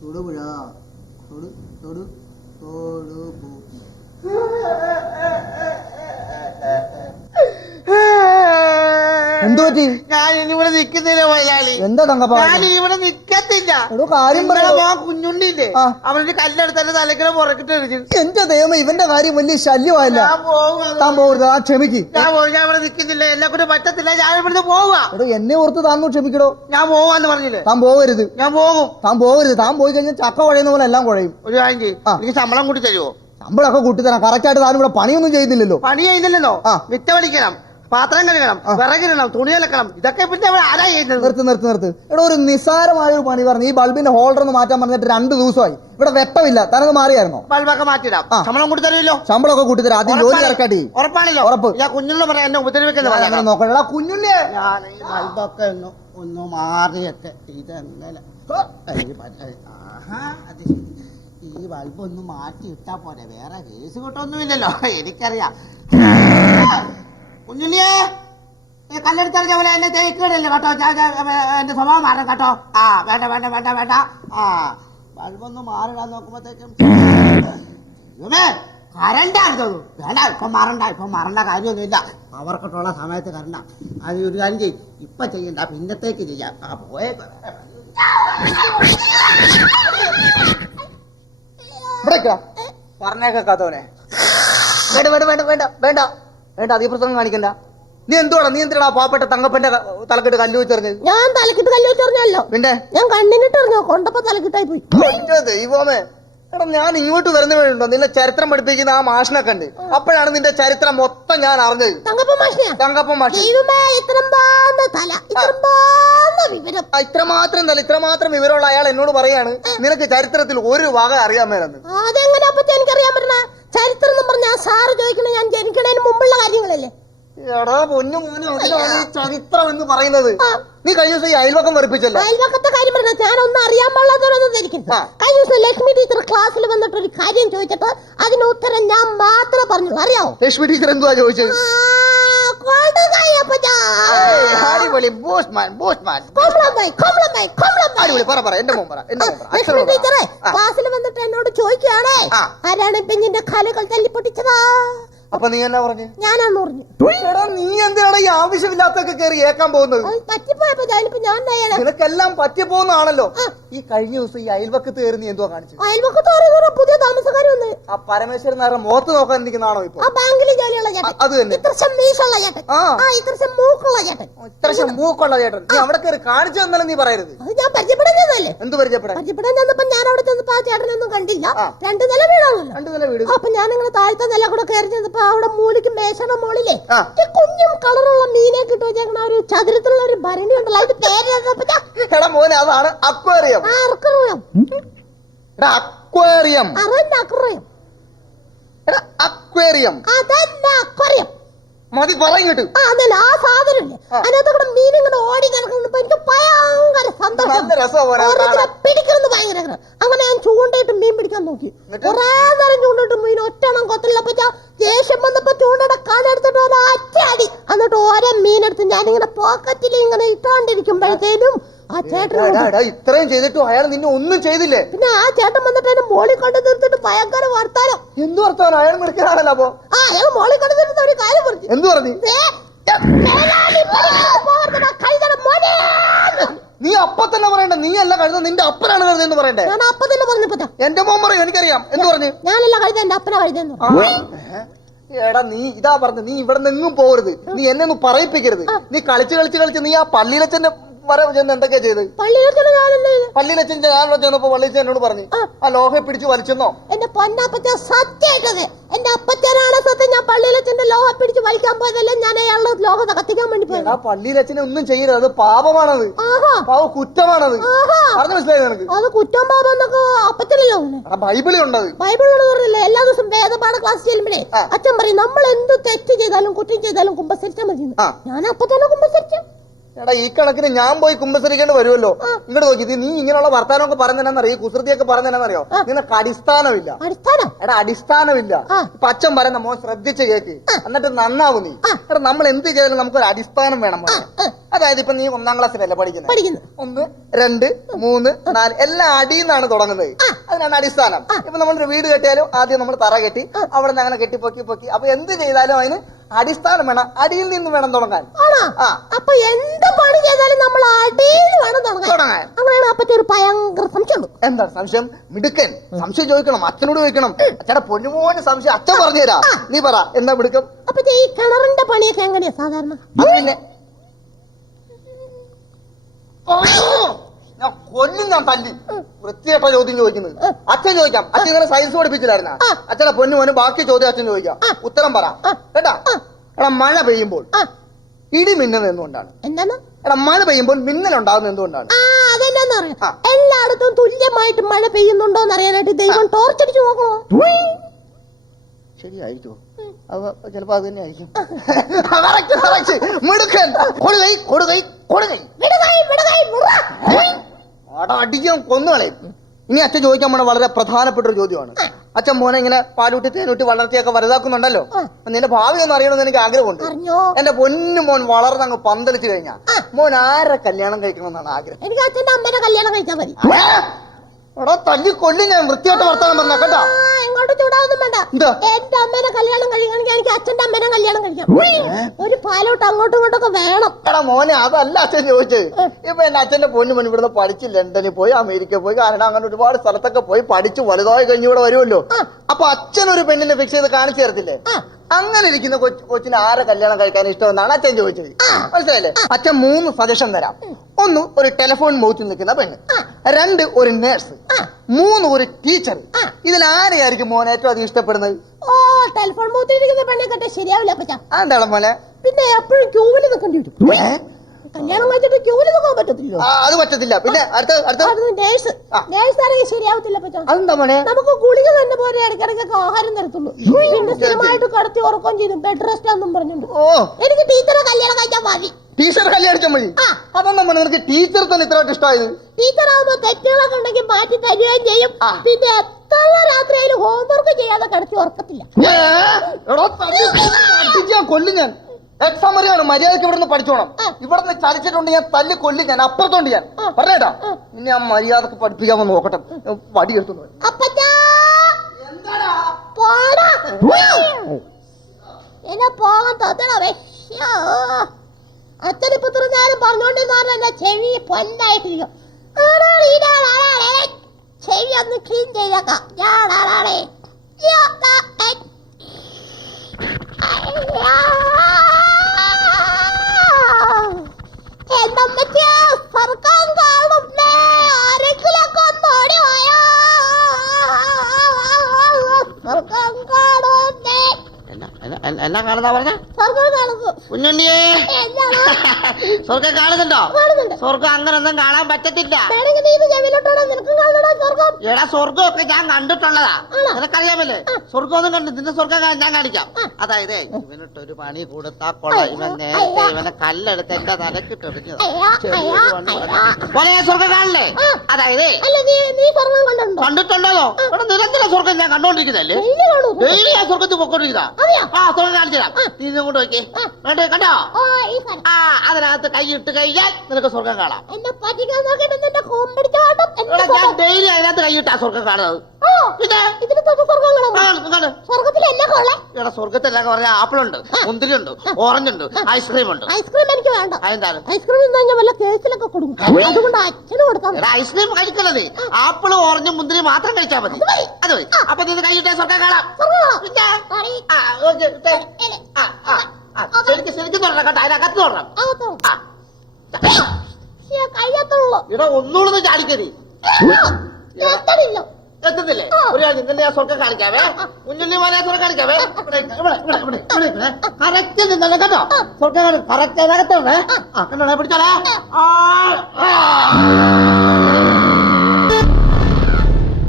തൊടുപുഴ തൊടു തൊടു തൊടു എന്തു പറ്റി? ഞാൻ ഇവിടെ നിക്കുന്നില്ല മലയാളി. എന്താ തങ്കപ്പ? ഞാൻ ഇവിടെ നിക്കത്തില്ല. കുഞ്ഞുണ്ണില്ലേ, അവനൊരു കല്ലെടുത്തന്നെ തലക്കിടെ പുറക്കിട്ട് എറിഞ്ഞു. എന്റെ ദൈവമേ, ഇവന്റെ കാര്യം വലിയ ശല്യമായില്ല. താൻ പോകരുത്, ആ ക്ഷമിക്ക്. ഞാൻ ഇവിടെ നിക്കുന്നില്ല, എന്നെ കൊണ്ട് പറ്റത്തില്ല. ഞാൻ ഇവിടുന്ന് പോവുക. എന്നെ ഓർത്ത് താന്നു ക്ഷമിക്കടോ. ഞാൻ പോവാന്ന് പറഞ്ഞില്ലേ? താൻ പോകരുത്. ഞാൻ പോകും. താൻ പോകരുത്. താൻ പോയി കഴിഞ്ഞാൽ ചക്ക കുഴയുന്ന പോലെ എല്ലാം കുഴയും. ഒരു കാര്യം ചെയ്യും, എനിക്ക് ശമ്പളം കൂട്ടി തരുമോ? ശമ്പളമൊക്കെ കൂട്ടി തരാം. കറക്റ്റ് ആയിട്ട് താൻ ഇവിടെ പണിയൊന്നും ചെയ്യുന്നില്ലല്ലോ. പണി ചെയ്യുന്നില്ലല്ലോ. വിത്ത വലിക്കണം, പാത്രം കഴുകണം, വിറകിടണം, തുണി അലക്കണം. ഇതൊക്കെ പിന്നെ ആരാ ചെയ്യുന്നത്? നിർത്ത്. എടോ, ഒരു നിസ്സാരമായ ഒരു പണി പറഞ്ഞു. ഈ ബൾബിന്റെ ഹോൾഡർ ഒന്ന് മാറ്റാൻ പറഞ്ഞിട്ട് 2 ദിവസമായി. ഇവിടെ വെട്ടമില്ല. തനത് മാറിയായിരുന്നോ? ബൾബൊക്കെ മാറ്റിടാം. ശമ്പളം കൂട്ടി തരുമല്ലോ. ശമ്പളമൊക്കെ കൂട്ടി തരാം. ആദ്യം ജോലി ഇറക്കാട്ടി. ഉറപ്പാണല്ലോ? ഉറപ്പ്. ഞാൻ കുഞ്ഞുള്ള പറയാം, എന്നെ ഉപദ്രവിക്കുന്നത് നോക്കണ കുഞ്ഞുണ്ണിയെ. ഞാൻ ഈ ബൾബൊക്കെ ഒന്ന് മാറിയൊക്കെ ഇതെങ്ങനെ ഈ ബൾബ് ഒന്ന് മാറ്റി ഇട്ടാ പോരെ, വേറെ കേസ് കിട്ടൊന്നുമില്ലല്ലോ. എനിക്കറിയാം. കുഞ്ഞുണ്ണിയെ, കല്ലെടുത്തറിഞ്ഞ പോലെ എന്നെ തേക്കണല്ലോ കേട്ടോ. എന്റെ സ്വഭാവം മാറാം കേട്ടോ. വേണ്ട. ബൾബൊന്ന് മാറിടാൻ നോക്കുമ്പോഴത്തേക്കും കരണ്ടായിരുന്നുള്ളൂ. വേണ്ട, ഇപ്പം മാറണ്ട കാര്യമൊന്നുമില്ല. അവർക്കിട്ടുള്ള സമയത്ത് കരണ്ട. അത് ഒരു കാര്യം ചെയ്യും, ഇപ്പൊ ചെയ്യണ്ട, പിന്നത്തേക്ക് ചെയ്യാം. പോയേ പറഞ്ഞേക്കാത്തോനെ. വേണ്ട അതിപ്രസംഗം കാണിക്കണ്ട. നീ എന്തിനാ പാവപ്പെട്ട തങ്കപ്പന്റെ തലക്കെട്ട് കല്ല് വെച്ചെറിഞ്ഞത്? ഞാൻ തലക്കിട്ട് കല്ല് വെച്ചെറിഞ്ഞല്ലോ. പിന്നെ ഞാൻ കണ്ണിനിട്ടെറിഞ്ഞോ, കൊണ്ടപ്പോ തലക്കിട്ടായി പോയി. ദൈവമേ, എടാ ഞാൻ ഇങ്ങോട്ട് വരുന്ന വേണ്ടോ നിന്നെ ചരിത്രം പഠിപ്പിക്കുന്ന ആ മാഷിനെ കണ്ട്. അപ്പോഴാണ് നിന്റെ ചരിത്രം മൊത്തം ഞാൻ അറിഞ്ഞത്. തങ്കപ്പൻ മാഷ്. ഇത്രമാത്രം വിവരമുള്ള അയാൾ എന്നോട് പറയാണ് നിനക്ക് ചരിത്രത്തിൽ ഒരു വക അറിയാൻ മേലെന്ന്. അതെങ്ങനെ എനിക്കറിയാൻ പറ്റണ? ചരിത്രം എന്ന് പറഞ്ഞാൽ സാറ് ചോദിക്കണേ, ഞാൻ ജനിക്കണതിന് മുമ്പുള്ള കാര്യങ്ങളല്ലേ. എടാ പൊന്നു മോനെ, അതിനാണ് ഈ ചരിത്രം എന്ന് പറയുന്നത്. നീ കഴിഞ്ഞ ദിവസം ഈ അയൽവക്കം വെറുപ്പിച്ചല്ലോ. അയൽവക്കത്തെ കാര്യം പറഞ്ഞ ഞാനൊന്നും അറിയാൻ പാടില്ലാത്തവരൊന്നും ധരിക്കുന്നു. കഴിഞ്ഞ ദിവസം ലക്ഷ്മി ടീച്ചർ ക്ലാസ്സിൽ വന്നിട്ട് ഒരു കാര്യം ചോദിച്ചിട്ട് അതിന് ഉത്തരം ഞാൻ മാത്രമേ പറഞ്ഞു. അറിയാവോ ലക്ഷ്മി ടീച്ചർ എന്തുവാ ചോദിച്ചത്? ക്ലാസ്സിൽ വന്നിട്ട് എന്നോട് ചോദിക്കുകയാണേ, ആരാണ് പെഞ്ഞിന്റെ കാലുകൾ തല്ലിപ്പൊട്ടിച്ചതാ? അപ്പൊ നീ എന്നാ പറഞ്ഞു? ഞാനാന്ന് പറഞ്ഞു. നീ എന്തിനാണ് ഈ ആവശ്യമില്ലാത്തൊക്കെ കയറി കേൾക്കാൻ പോകുന്നത്? പറ്റിപ്പോയപ്പോ നിനക്കെല്ലാം പറ്റിപ്പോകുന്നതാണല്ലോ. ഈ കഴിഞ്ഞ ദിവസം ഈ അയൽവക്കത്ത് കയറി നീ എന്തുവാ കാണിച്ചത്? അയൽവക്കത്ത് പുതിയ താമസക്കാർ വന്ന് ആ പരമേശ്വരൻ നേരം മുഖത്ത് നോക്കാൻ ഇരിക്കുന്നതാണോ ഇപ്പൊ? ആ ബാങ്കിലെ ജോലിയുള്ള ചേട്ടൻ. അത് തന്നെ. ഇത്രശം മീശുള്ള ചേട്ടൻ. ഇത്രശം മൂക്കുള്ള ചേട്ടൻ. ഇത്രശം മൂക്കുള്ള ചേട്ടൻ. നീ അവിടെ കയറി കാണിച്ചു തന്നാലും നീ പറയരുത്. അത് ഞാൻ പരിചയപ്പെടുന്നതല്ലേ. എന്ത് പരിചയപ്പെടാൻ ചെന്നപ്പോ ഞാൻ അവിടെ ചെന്നപ്പോ ആ ചേട്ടനൊന്നും കണ്ടില്ല. 2 നില വീടാണല്ലോ. 2 നില വീട്. അപ്പൊ ഞാനിങ്ങനെ താഴത്തെ നില കൂടെ കയറി ചെന്നപ്പോ അവിടെ മൂലിക്ക് മേശയുടെ മോളിലെ കുഞ്ഞും കളറുള്ള മീനെ കിട്ടുവെച്ചേക്കണ ഒരു ചതുരത്തിലുള്ള ഒരു ഭരണി ഉണ്ടല്ലോ. അതിന്റെ പേര് മോനെ അതാണ് അക്വേറിയം. അക്വേറിയം. അക്വേറിയം മതി പറഞ്ഞിട്ട്. ആ സാധനല്ലേ, അതിനകത്ത് കൂടെ മീൻ ഇങ്ങനെ ഓടി കിടക്കുന്നപ്പോ എനിക്ക് ഭയങ്കര സന്തോഷം. പിടിക്കുന്നത് ഭയങ്കര. അങ്ങനെ ഞാൻ ചൂണ്ടയിട്ട് മീൻ പിടിക്കാൻ നോക്കി. കുറെ നേരം ചൂണ്ടിട്ട് മീൻ ഒറ്റണം കൊത്തില്ലപ്പോ ദേഷ്യം വന്നപ്പോ ചൂണ്ടയുടെ കാലെടുത്തിട്ട് ഒരടി. എന്നിട്ട് ഓരോ മീനെടുത്ത് ഞാനിങ്ങനെ പോക്കറ്റിൽ ഇങ്ങനെ ഇട്ടോണ്ടിരിക്കുമ്പോഴത്തേനും ആ ചേട്ടൻ ഇത്രയും ചെയ്തിട്ടും അയാൾ നിന്നെ ഒന്നും ചെയ്തില്ലേ? പിന്നെ ആ ചേട്ടൻ വന്നിട്ട് എന്നെ മോളിൽ കൊണ്ട് തീർത്തിട്ട് ഭയങ്കര വർത്താനം. എന്ത് വർത്താനം? അയാൾ മിടുക്കനാണല്ലോ. അപ്പൊ അയാൾ മോളിൽ കൊണ്ട് തീർത്ത ഒരു കാര്യം പറഞ്ഞു. എന്ത് പറഞ്ഞു? നീ അപ്പൊ തന്നെ പറയണ്ട. നീ അല്ല കഴുത, നിന്റെ അപ്പനാണ് കഴുതെന്ന് പറയണ്ടേ? ഞാൻ അപ്പൊ തന്നെ പറഞ്ഞപ്പോ എന്റെ മോൻ പറയും, എനിക്കറിയാം. എന്ത് പറഞ്ഞു? ഞാനല്ല കഴുത, എന്റെ അപ്പനാ കഴുതെന്ന്. എടാ നീ ഇതാ പറഞ്ഞു, നീ ഇവിടെ നിന്നും പോകരുത്. നീ എന്നെ ഒന്നും പറയിപ്പിക്കരുത്. നീ കളിച്ച് നീ ആ പള്ളിയിലച്ഛന്റെ വരെ ചെന്ന് എന്തൊക്കെയാ ചെയ്ത്? പള്ളിയിലച്ഛൻ ഞാനോട് ചെന്നപ്പോ പള്ളിയച്ഛൻ എന്നോട് പറഞ്ഞു ആ ലോഹയെ പിടിച്ച് വലിച്ചെന്നോ? എന്റെ പൊന്നപ്പച്ച സത്യമായിട്ടത് എന്റെ അപ്പച്ചനാണ് സത്യം. ഞാൻ പള്ളിയിലച്ഛന്റെ ലോഹ പിടിച്ച് വലിക്കാൻ പോയതല്ലേ, ഞാൻ അയാളുടെ ലോഹത്തെ കത്തിക്കാൻ വേണ്ടി പോയത്. ആ പള്ളിയിലച്ഛനെ ഒന്നും ചെയ്യരുത്. അത് പാപമാണത്, കുറ്റമാണത്. പറഞ്ഞു മനസ്സിലായി നിനക്ക്? അത് കുറ്റം പാപം എന്നൊക്കെ അപ്പച്ചനല്ലോ ബൈബിളിൽ ഉണ്ടത്. ബൈബിളിലുള്ളത് പറഞ്ഞില്ലേ, എല്ലാ ദിവസം വേദപാഠ ക്ലാസ് ചെല്ലുമ്പോഴേ അച്ഛൻ പറയും നമ്മൾ എന്ത് തെറ്റ് ചെയ്താലും കുറ്റം ചെയ്താലും കുമ്പസരിച്ചാൽ മതി. ഞാൻ അപ്പൊ തന്നെ കുമ്പസരിച്ചു. എടാ ഈ കണക്കിന് ഞാൻ പോയി കുമ്പസരിക്കേണ്ടി വരുമല്ലോ. ഇങ്ങോട്ട് നോക്കി, നീ ഇങ്ങനെയുള്ള വർത്താനമൊക്കെ പറഞ്ഞെന്നറിയോ, ഈ കുസൃതിയൊക്കെ പറഞ്ഞെന്നറിയോ, നിനക്ക് അടിസ്ഥാനമില്ല. എടാ അടിസ്ഥാനമില്ല. ഇപ്പൊ അച്ഛൻ പറയുന്ന മോൻ ശ്രദ്ധിച്ച് കേക്ക്, എന്നിട്ട് നന്നാവും നീ. എടാ നമ്മൾ എന്ത് ചെയ്താലും നമുക്കൊരു അടിസ്ഥാനം വേണം. അതായത് ഇപ്പൊ നീ 1ാം ക്ലാസ്സിലല്ലേ പഠിക്കുന്നത്, 1, 2, 3, 4 എല്ലാം അടിയിന്നാണ് തുടങ്ങുന്നത്. അതിനാണ് അടിസ്ഥാനം. ഇപ്പൊ നമ്മളൊരു വീട് കെട്ടിയാലും ആദ്യം നമ്മൾ തറ കെട്ടി, അവിടെ നിന്ന് അങ്ങനെ കെട്ടി പൊക്കി പൊക്കി. അപ്പൊ എന്ത് ചെയ്താലും അതിന് അടിസ്ഥാനം വേണം, അടിയിൽ നിന്ന് വേണം തുടങ്ങാൻ. അപ്പൊ എന്ത് പണി ചെയ്താലും നമ്മൾ അടിയിൽ വേണം തുടങ്ങാൻ. അങ്ങനെയാണ് അപ്പത്തെ ഒരു ഭയങ്കര സംശയം. എന്താ സംശയം? മിടുക്കൻ. സംശയം ചോദിക്കണം, അച്ഛനോട് ചോദിക്കണം. അച്ഛടെ പൊന്നുമോന് സംശയം അച്ഛൻ പറഞ്ഞുതരാ. നീ പറ എന്താ മിടുക്കം? അപ്പൊ ഈ കിണറിന്റെ പണിയൊക്കെ എങ്ങനെയാ സാധാരണ? പിന്നെ ഞാൻ കൊല്ലും, ഞാൻ തല്ലി. വൃത്തികെട്ട ചോദ്യം ചോദിക്കുന്നത്. അച്ഛൻ ചോദിക്കാം. അച്ഛൻ ഇങ്ങനെ സയൻസ് പഠിപ്പിച്ചില്ലായിരുന്ന? അച്ഛനെ പൊന്നുമോന് ബാക്കി ചോദ്യം അച്ഛൻ ചോദിക്കാം. ഉത്തരം പറ കേട്ടാ. എടാ മഴ പെയ്യുമ്പോൾ ഇടി മിന്നുന്നത് എന്തുകൊണ്ടാണ്? എടാ മഴ പെയ്യുമ്പോൾ മിന്നൽ ഉണ്ടാകുന്നത് എന്തുകൊണ്ടാണ്? എല്ലായിടത്തും തുല്യമായിട്ട് മഴ പെയ്യുന്നുണ്ടോ എന്ന് അറിയാനായിട്ട് ദൈവം ടോർച്ചടിച്ചു നോക്കണോ? ശരിയായിരിക്കോ? അപ്പൊ ചിലപ്പോ അത് തന്നെ ആയിരിക്കും. മിടുക്കൻ. അടിക്കാൻ കൊന്നുകളയും. ഇനി അച്ഛൻ ചോദിക്കാൻ പോണ വളരെ പ്രധാനപ്പെട്ട ഒരു ചോദ്യമാണ്. അച്ഛൻ മോനെ ഇങ്ങനെ പാലൂട്ടി തേനൂട്ടി വളർത്തിയൊക്കെ വലുതാക്കുന്നുണ്ടല്ലോ. നിന്റെ ഭാവി ഒന്ന് അറിയണമെന്ന് എനിക്ക് ആഗ്രഹമുണ്ട്. എന്റെ പൊന്നു മോൻ വളർന്ന് അങ്ങ് പന്തലിച്ചു കഴിഞ്ഞാൽ മോൻ ആരെ കല്യാണം കഴിക്കണമെന്നാണ് ആഗ്രഹം? എനിക്ക് അച്ഛന്റെ അമ്മേനെ കല്യാണം കഴിച്ചാൽ മതി. എടാ തല്ലി കൊല്ലി ഞാൻ വൃത്തിയായിട്ട് വർത്താനം പറഞ്ഞ കേട്ടോ. എങ്ങോട്ട് ചൂടാവൊന്നും വേണ്ട. എന്റെ അമ്മേനെ കല്യാണം കഴിക്കണമെങ്കിൽ എനിക്ക് അച്ഛന്റെ അമ്മേനെ കല്യാണം കഴിക്കാം. ഒരു പാലോട്ട് അങ്ങോട്ടും ഇങ്ങോട്ടൊക്കെ വേണം. എടാ മോനെ അതല്ല അച്ഛൻ ചോദിച്ചത്. ഇപ്പൊ എന്റെ അച്ഛന്റെ പൊന്നു മോൻ ഇവിടുന്ന് പഠിച്ച് ലണ്ടനിൽ പോയി, അമേരിക്ക പോയി, കാനഡ, അങ്ങനെ ഒരുപാട് സ്ഥലത്തൊക്കെ പോയി പഠിച്ച് വലുതായി കഴിഞ്ഞ് ഇവിടെ വരുമല്ലോ. അപ്പൊ അച്ഛൻ ഒരു പെണ്ണിനെ ഫിക്സ് ചെയ്ത് കാണിച്ചു തരത്തില്ലേ? അങ്ങനെ ഇരിക്കുന്ന കൊച്ചിന് ആരെ കല്യാണം കഴിക്കാൻ ഇഷ്ടമെന്നാണ് അച്ഛൻ ചോദിച്ചത്. മനസ്സിലായില്ലേ? അച്ഛൻ 3 സജഷൻ തരാം. 1 ഒരു ടെലിഫോൺ മൗത്തിൽ നിൽക്കുന്ന പെണ്ണ്, 2 ഒരു നേഴ്സ്, 3 ഒരു ടീച്ചർ. ഇതിൽ ആരെയായിരിക്കും മോനെ ഏറ്റവും അധികം ഇഷ്ടപ്പെടുന്നത്? ടെലിഫോൺ മൗത്തിൽ ഇരിക്കുന്ന പെണ്ണെ കട്ടെ ശരിയാവില്ല. എന്താണ് മോനെ? പിന്നെ എപ്പോഴും ക്യൂവിൽ നിൽക്കേണ്ടി വരും. കല്യാണം കഴിച്ചിട്ട് ക്യൂവിൽ നിൽക്കാൻ പറ്റത്തില്ല. അത് പറ്റത്തില്ല. പിന്നെ ശരിയാവത്തില്ല. അതെന്താ മോനെ? നമുക്ക് ഗുളിക തന്നെ പോലെ ഇടയ്ക്കിടയ്ക്കൊക്കെ ആഹാരം തരത്തുള്ളൂ. പിന്നെ സ്ഥിരമായിട്ട് കടത്തി ഉറക്കം ചെയ്തു ബെഡ് റെസ്റ്റ് ആണെന്നും പറഞ്ഞിട്ടുണ്ട്. എനിക്ക് ടീച്ചറെ കല്യാണം കഴിച്ചാൽ മതി. ടീച്ചറെ കല്യാണിച്ചാൽ മതി? അതെന്താ മോനെ നിനക്ക് ടീച്ചർ തന്നെ ഇത്രയായിട്ട് ഇഷ്ടമായത്? ടീച്ചർ ആകുമ്പോ തെറ്റുകളൊക്കെ ഉണ്ടെങ്കിൽ മാറ്റി തരികയും ചെയ്യും. പിന്നെ എത്ര രാത്രിയായാലും ഹോംവർക്ക് ചെയ്യാതെ കിടത്തി ഉറക്കത്തില്ല. കൊല്ലും ഞാൻ. എക്സാം വരെയാണ്, മര്യാദക്ക് ഇവിടുന്ന് പഠിച്ചോണം. ഇവിടുന്ന് ചലിച്ചിട്ടുണ്ട് ഞാൻ തല്ലി കൊല്ലി ഞാൻ. അപ്പുറത്തോണ്ട് ഞാൻ പറഞ്ഞേട്ടാ. ഇനി ആ മര്യാദക്ക് പഠിപ്പിക്കാമോ നോക്കട്ടെ. വടി എടുത്തു എന്നെ പോകാൻ തോന്നണേ. അച്ഛനിപ്പോ ഞാനും പറഞ്ഞോണ്ടിരുന്ന എന്റെ ചെവി പൊന്നായിട്ടിരിക്കും. ചെവി ഒന്ന് ക്ലീൻ ചെയ്തേക്കാം. ഞാനാണേ എന്നമ്മച്ചേ സർക്കാൻ കാണുന്നേ. ആരെങ്കിലൊക്കെ ഒന്ന് ഓടി പോയോ? സർക്കാൻ കാണുന്നേ. എന്നാ കാണുന്നാ പറഞ്ഞ? സ്വർഗം കാണുന്നു. കുഞ്ഞുണ്ണിയേ, സ്വർഗം കാണുന്നുണ്ടോ? സ്വർഗം അങ്ങനൊന്നും കാണാൻ പറ്റത്തില്ല. എടാ സ്വർഗമൊക്കെ ഞാൻ കണ്ടിട്ടുള്ളതാ, നിനക്കറിയാമല്ലേ? സ്വർഗമൊന്നും കണ്ടു. നിന്റെ സ്വർഗം ഞാൻ കാണിക്കാം. അതായത് ഇവനിട്ടൊരു പണി കൊടുത്താ കൊള്ള. ഇവൻ നേരത്തെ ഇവനെ കല്ലെടുത്ത് എന്റെ തലക്കിട്ടെറിഞ്ഞതാ. സ്വർഗം കാണില്ലേ? അതായത് കണ്ടിട്ടുണ്ടോ? ഇവിടെ നിരന്തരം സ്വർഗം ഞാൻ കണ്ടോണ്ടിരിക്കുന്നല്ലേ. ഡെയിലി ആ സ്വർഗത്തിൽ പൊക്കോണ്ടിരിക്കുന്ന. ആ സ്വർഗം കാണിച്ചതാ. നീ ഇങ്ങോട്ട് നോക്കി കണ്ടോ? അതിനകത്ത് കൈയിട്ട് കഴിഞ്ഞാൽ നിനക്ക് സ്വർഗം കാണാം. ഞാൻ ഡെയിലി അതിനകത്ത് കൈയിട്ട് ആ സ്വർഗം കാണുന്നത്. പിന്നെ എടാ സ്വർഗത്തിലൊക്കെ പറഞ്ഞ ആപ്പിളുണ്ട്, മുന്തിരിയുണ്ട്, ഓറഞ്ച് ഉണ്ട്, ഐസ്ക്രീം ഉണ്ട്. ഐസ്ക്രീം എനിക്ക് വേണ്ട. അതെന്താണ്? ഐസ്ക്രീം വല്ല കേസിലൊക്കെ കൊടുക്കും. അതുകൊണ്ട് അച്ഛന് കൊടുക്കാം. എടാ ഐസ്ക്രീം കഴിക്കുന്നത് ആപ്പിളും ഓറഞ്ചും മുന്തിരി മാത്രം കഴിച്ചാൽ മതി. അത് മതി. അപ്പൊ നീ കൈയിട്ടേ സ്വർഗം കാണാം. ശരിക്കും തുടരണം കേട്ടോ. അതിനകത്ത് തുടരണം. ഇവിടെ ഒന്നുകൂടെ ചാടിക്കരി എത്തത്തില്ലേ? ഒരു നിന്നെ ഞാൻ സ്വർഗം കാണിക്കാവേ. കുഞ്ഞുണ്ണി മോനെ സ്വർഗം കാണിക്കാവേ. കറക്റ്റ് നിന്നല്ലേ കേട്ടോ. സ്വർഗം കറക്റ്റ് അതിനകത്തോണേ. പിടിച്ചോളേ.